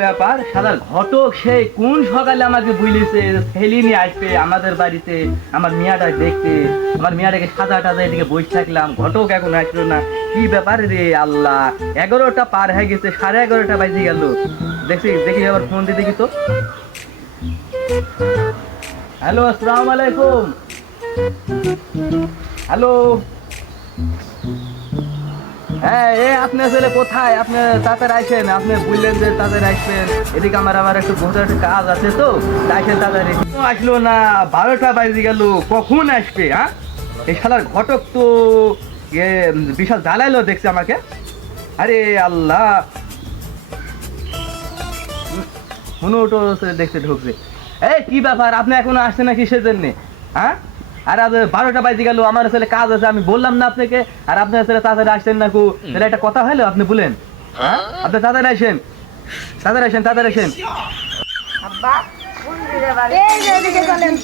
ব্যাপার শালার ঘটক সেই কোন সকালে আমাকে বুঝলিছে ছেলে নিয়ে আসবে আমাদের বাড়িতে আমার মিয়াটা দেখতে আমার মিয়াটাকে সাজা টাজা এদিকে বসে থাকলাম ঘটক এখন আসলো না কি ব্যাপার রে আল্লাহ 11টা পার হয়ে গেছে 11:30 বাজে গেল দেখি আবার ফোন দিয়ে দেখি তো হ্যালো আসসালামু আলাইকুম হ্যালো হ্যাঁ আপনি আসলে কোথায় আপনি তাড়াতাড়ি আসেন আপনি বললেন যে তাড়াতাড়ি আসবেন এদিকে আমার একটু বহুত একটা কাজ আছে তো আসেন তাড়াতাড়ি আসলো না 12টা বাজে গেল কখন আসবে হ্যাঁ এই শালার ঘটক তো বিশাল জ্বালাইলো দেখছে আমাকে আরে আল্লাহ মনোটো দেখতে ঢুকছে এই কি ব্যাপার আপনি এখনো আসছেন না কিসের জন্যে হ্যাঁ আর 12টা বাজে গেল আমার আসলে কাজ আছে আমি বললাম না আপনাকে আর আপনি আসলে তাড়াতাড়ি আসছেন না তাহলে একটা কথা হলো আপনি বলেন হ্যাঁ আপনি তাড়াতাড়ি আসেন আব্বা কোন দিকে বাড়ি এই যে এদিকে চলেন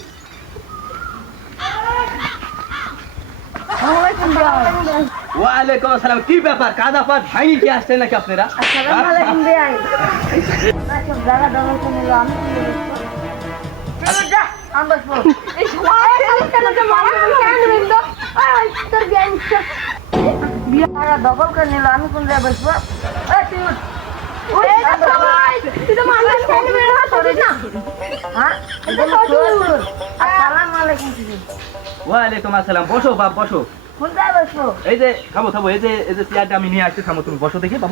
ওয়ালাইকুম আসসালাম কি ব্যাপার কাদা পাত ভাঙি কি আসছেন নাকি আপনারা আসসালামু আলাইকুম ভাই আচ্ছা জায়গা দখল করে নিল আমি চলো যা আমরা বসবো এই শালা মারা কেন বিন্দু আই তোর জ্ঞান বিয়া জায়গা দখল করে নিল আমি কোন জায়গায় বসবো এই তুই ওই ভাই তুই তো মানুষ কেন বের হছিস না হ্যাঁ আসসালামু আলাইকুম ওয়ালাইকুম আসসালাম বসো বাপ বসো কোন জায়গায় বসবো এই যে থামো এই যে চেয়ারটা আমি নিয়ে আসছি থামো তুমি বসো দেখি বাবু